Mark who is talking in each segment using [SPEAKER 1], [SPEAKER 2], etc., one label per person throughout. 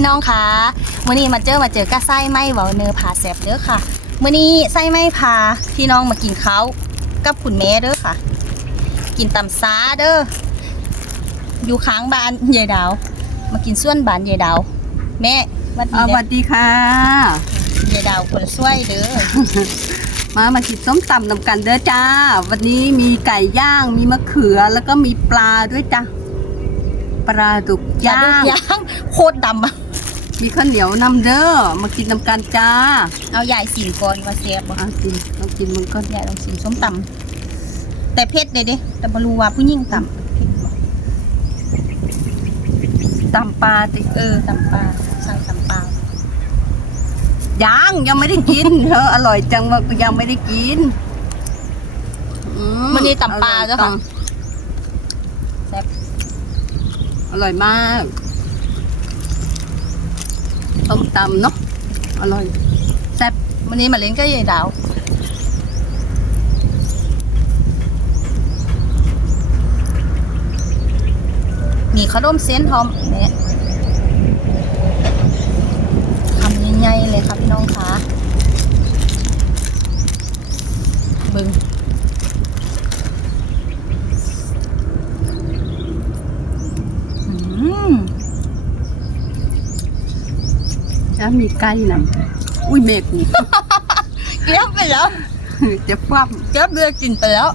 [SPEAKER 1] พี่น้องคะมื่อนี้มาเจอมาเจอกับไส้ไหม้เวาเนอพาแซบเด้อค่ะมื่อนี้ไส้ไหม้พาพี่น้องมากินข้าวกับคุณแม่เด้อค่ะ กินตำซาเด้ออยู่ค้างบ้านยายดาว มากินส่วนบ้านยายดาว แม่หวัด
[SPEAKER 2] อ่า
[SPEAKER 1] ดี
[SPEAKER 2] สวัสดีค่ะ
[SPEAKER 1] ยายดาวคนช่วยเด้อ
[SPEAKER 2] มามากินส้มตำนำกันเด้อจ้า วันนี้มีไก่ย่างมีมะเขือแล้วก็มีปลาด้วยจ้ะปลาดุกย่าง
[SPEAKER 1] ย่างโคตรดำอะ
[SPEAKER 2] มีข้าวเหนียวนำเด้อ มากินนำกันจ้า
[SPEAKER 1] เอาใหญ่สินก่อนว่าแซ่บบ่
[SPEAKER 2] อะกินลองกินมันก็
[SPEAKER 1] ใหญ่ลองสินส้มตำแต่เผ็ดเลยเด้แต่บรู้ว่าผู้หญิงตำเผ็ดบ่
[SPEAKER 2] ตำปลาติ
[SPEAKER 1] เออตำปลาสั่งตำปลา
[SPEAKER 2] ย่างยังไม่ได้กินเธออร่อยจังว่ายังไม่ได้กินอื
[SPEAKER 1] มันนี่ตำปลาเจ้าค่ะ
[SPEAKER 2] อร่อย
[SPEAKER 1] แซ่บ
[SPEAKER 2] อร่อยมาก ส้มตำเนาะอร่อยแซ่บ
[SPEAKER 1] วันนี้มาเล่นก็ยายดาวมีขนมเส้นทอมเนี่ยคำใหญ่ๆเลยค่ะพี่น้องคะเบึงอืม
[SPEAKER 2] แล้ว มีไก่นำอุ้ยเมฆนี่
[SPEAKER 1] เก็บไปแล้ว
[SPEAKER 2] เจ็บฟับ
[SPEAKER 1] เก็บเรือกินไปแล้ว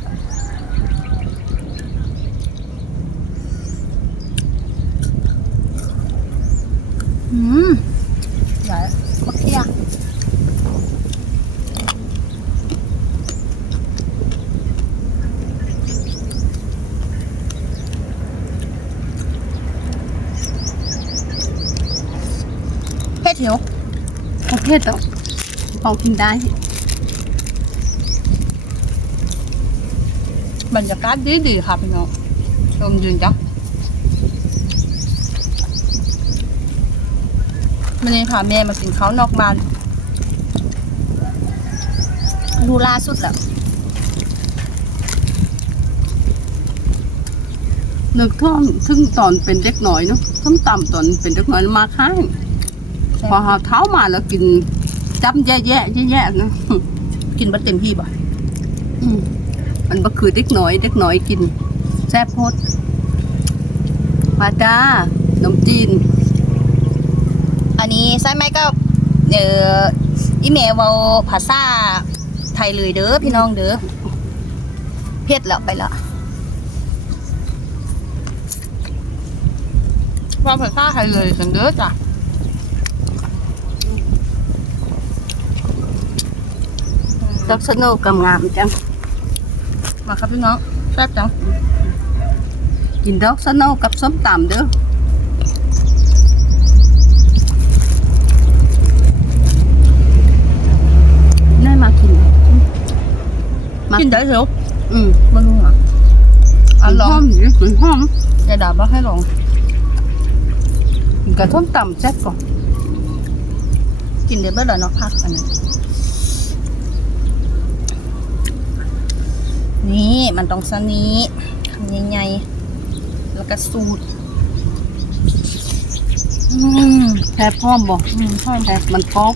[SPEAKER 1] อืมใหญ่บักเขีย เผ็ดหิว
[SPEAKER 2] ประเภทต่อพอกินได้
[SPEAKER 1] บรรยากาศดีดีค่ะพี่น้องชมยืนจ้ะวันนี้พาแม่มากินข้าวนอกบ้านดูล่าสุดแล้ว
[SPEAKER 2] นึกท่อนซึ่งตอนเป็นเด็กน้อยเนาะส้มต่ำตอนเป็นเด็กน้อยมาข้าง พอหาเท้ามาแล้วกินจำแย่ๆแย่ๆเนาะ
[SPEAKER 1] กินบัดเต็มที่ป่ะ
[SPEAKER 2] อืมมันก็คือเด็กน้อย เด็กน้อยกินแซ่บโพดมาจ้าขนมจีน
[SPEAKER 1] อันนี้ใช่ไหมก็เอออีเมลเวาภาษาไทยเลยเด้อพี่น้องเด้อเผ็ดแล้วไปและว่าภาษาไทยเลยกันเด้อจ้ะ
[SPEAKER 2] ดอกสโนกำงามจัง
[SPEAKER 1] มาครับพี่น้องแซ่บจัง
[SPEAKER 2] กินดอกสโนกับส้มตำเด้อน่ามากินมา
[SPEAKER 1] กินได้เถอะ
[SPEAKER 2] อืม
[SPEAKER 1] มันรู้อะอะลอ
[SPEAKER 2] ห
[SPEAKER 1] ง
[SPEAKER 2] อมอยู่มันหอม
[SPEAKER 1] อย่าด่าบ้าให้ลอง
[SPEAKER 2] กินกับส้มตำแซ่บก่อน
[SPEAKER 1] กินเดี๋ยวเบื่อเนาะพักกันนะนี่ มันต้องสนี้คำใหญ่ๆแล้วก็สูตรอืม
[SPEAKER 2] แซ่บหอมบ่
[SPEAKER 1] อืมหอม
[SPEAKER 2] แซ่บมันกรอบ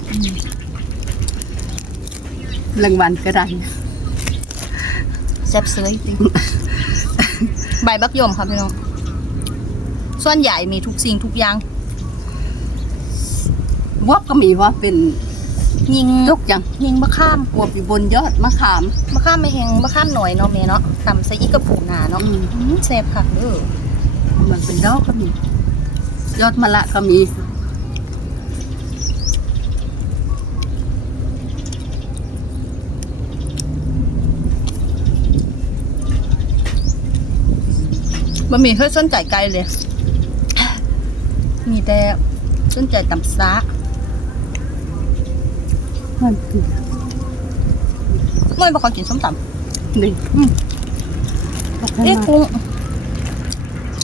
[SPEAKER 2] รางวัลก็ได้
[SPEAKER 1] แซ่บเสยจริงใบบักยมครับพี่น้องส่วนใหญ่มีทุกสิ่งทุกอย่าง
[SPEAKER 2] วบก็มีว่าเป็น
[SPEAKER 1] ยิง
[SPEAKER 2] ยกจัง
[SPEAKER 1] ยิงมะข้าม
[SPEAKER 2] วบอยู่บนยอดมะขาม
[SPEAKER 1] มะข้ามไม่แหงมะข้ามหน่อยเนาะแม่เนาะตำใส่อีกกระปูหนาเนาะ
[SPEAKER 2] อืม
[SPEAKER 1] อืมแซ่บค่ะเด้อ
[SPEAKER 2] มันเป็นดอกก็มี ยอดมะละก็มี
[SPEAKER 1] บะหมี่เฮ้ยส้นไก่ไกลเลย มีแต่ส้นใจตำซา
[SPEAKER 2] มันคือ
[SPEAKER 1] ไม่บอกกินส้มต
[SPEAKER 2] นี่
[SPEAKER 1] อืม
[SPEAKER 2] บอกำให้
[SPEAKER 1] เอ๊ะกุ้ง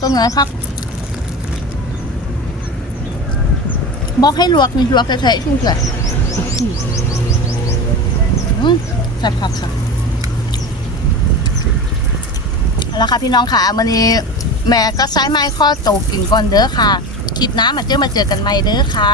[SPEAKER 1] ต้นไหนครับบอกให้ลวกมีลวกจะใช้ชุ่มเกลืออืมใช่ครับค่ะเอาละค่ะพี่น้องค่ะวันนี้แม่ก็ใช้ไม้ข้อโตกินก่อนเด้อค่ะ คลิปน้ามาเจอมาเจอกันใหม่เด้อค่ะ